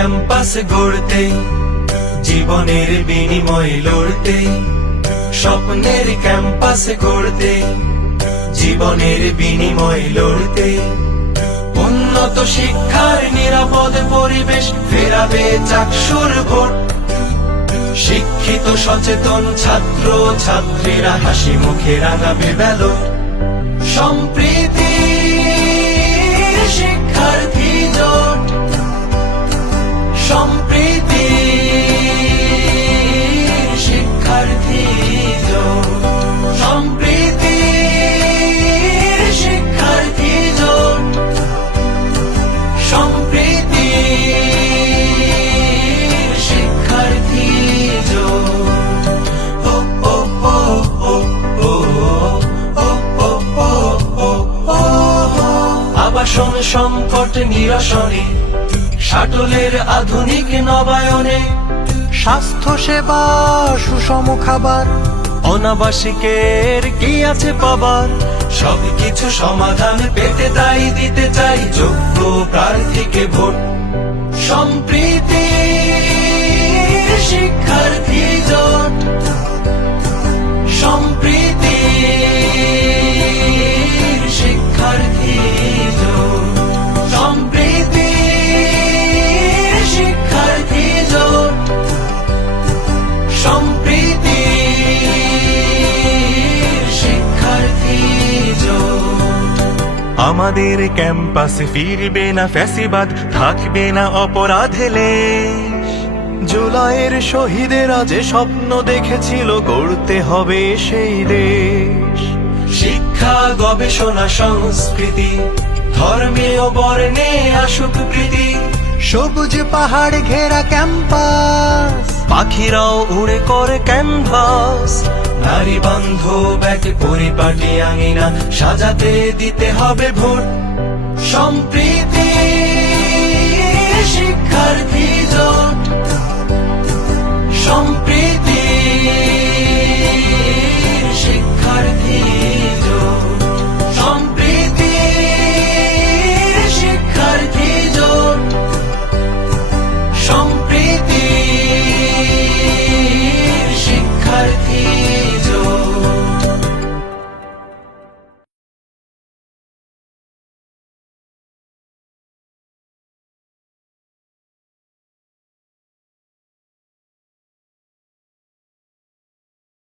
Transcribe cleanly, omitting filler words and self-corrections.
Campus গড়তে, জীবনের বিনিময়ে লড়তে, স্বপ্নের ক্যাম্পাস গড়তে, জীবনের বিনিময়ে লড়তে, উন্নত শিক্ষার নিরাপদ পরিবেশ ফেরাবে চাকসুর ভোট। শিক্ষিত সচেতন ছাত্র ছাত্রীরা হাসি মুখে রাঙাবে ব্যালট। সম্প্রীতি শিক্ষার্থী জোট, সম্প্রীতি শিক্ষার্থী জোট, সম্প্রীতি শিক্ষার্থী জোট, সম্প্রীতি শিক্ষার্থী জোট। ও ও ও ও ও ও ও ও ও। আবাসন সংকট নিরসনে, শাটলের আধুনিক নবায়নে, স্বাস্থ্য সেবা সুষম খাবার, অনাবাসিকের কি আছে পাবার, সবকিছু সমাধান পেতে তাই দিতে চাই যোগ্য প্রার্থীকে ভোট। সম্প্রীতি শিক্ষার্থী জোট, সম্প্রীতি শিক্ষার্থী জোট, সম্প্রীতি শিক্ষার্থী জোট, সম্প্রীতি শিক্ষার্থী জোট। আমাদের ক্যাম্পাসে ফিরবে না ফ্যাসিবাদ, থাকবে না অপরাধে লেশ। জুলাইয়ের শহীদেরা যে স্বপ্ন দেখেছিল, গড়তে হবে সেই দেশ। শিক্ষা গবেষণা সংস্কৃতি, ধর্মীয় বর্ণে আসুক প্রীতি, সবুজ পাহাড় ঘেরা ক্যাম্পাস, পাখিরাও উড়ে করে ক্যানভাস। নারী বান্ধব এক পরিপাটি আঙিনা সাজাতে দিতে হবে ভোট। সম্প্রীতি শিক্ষার্থী জোট,